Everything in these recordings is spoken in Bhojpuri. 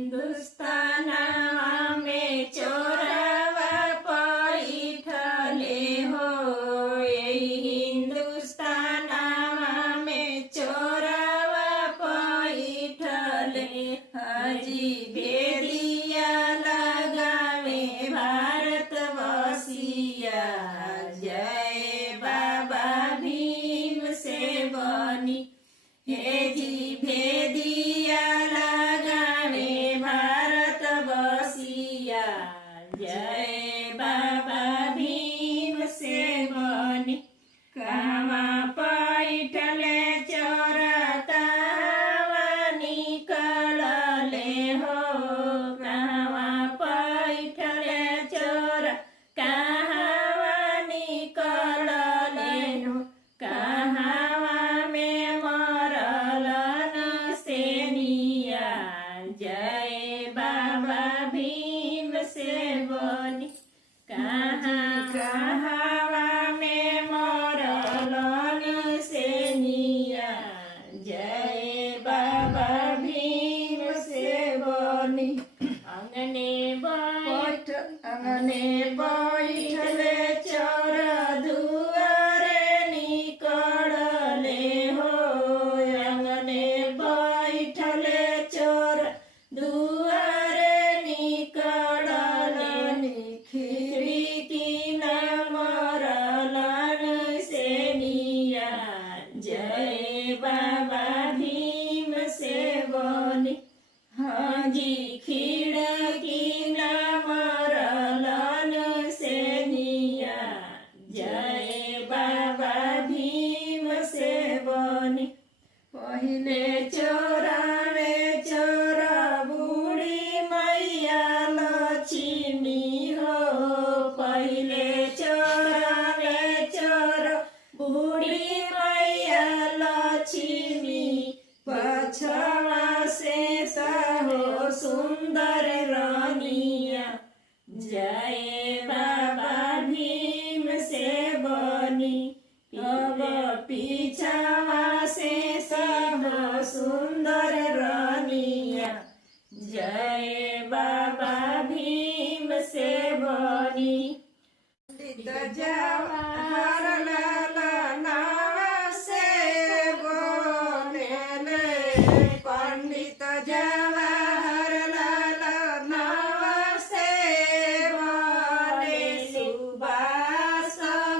हिंदुस्ताना में चोरावा पैठले हो हिंदुस्ताना में चोरावा पैठले हजी भेदिया लगावे भारत वसिया जय बाबा भीम से बनी हे जी भेदिया लगावे भारत वसिया जय बाबा भीम से बनी कहवा पैठले चोरता निकलले हो कहवा पैठले चोर कहवा निकलले हो कहवा में मरलन सेनिया जय बाबा भीम से बनी कहवा में मरलन सेनिया जय बाबा भीम से बनी अंगने बैठले चोर दुआरे निकलले हो अंगने बैठले चोर दुआरे निकलले खिड़की न मरलन सेनिया जय बाबा भीम से बनी हाजी खिड़की न मरलन सेनिया जय बाबा भीम से बनी पहिले चोरावे चोर बूढ़ी मैया लक्ष्मी हो पहिले चोरावे चोर बूढ़ी मैया लक्ष्मी पछवा से सहो सुंदर रानिया जय बाबा भीम से बनी अब पीछवा से सब सुंदर रानिया जय बाबा भीम से बनी जवाहरलाल नावा से बोले पंडित जवाहरलाल नावा से बोले सुभाष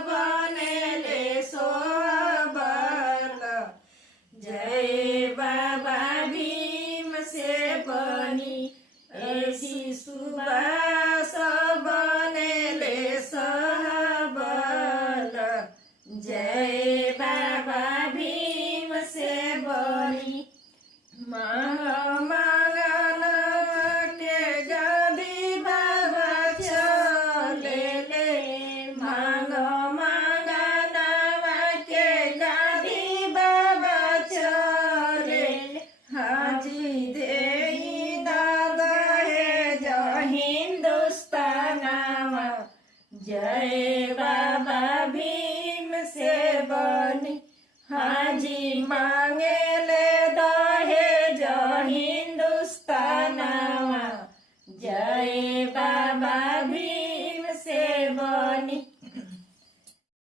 बनेले सोबल जय बाबा भीम से बनी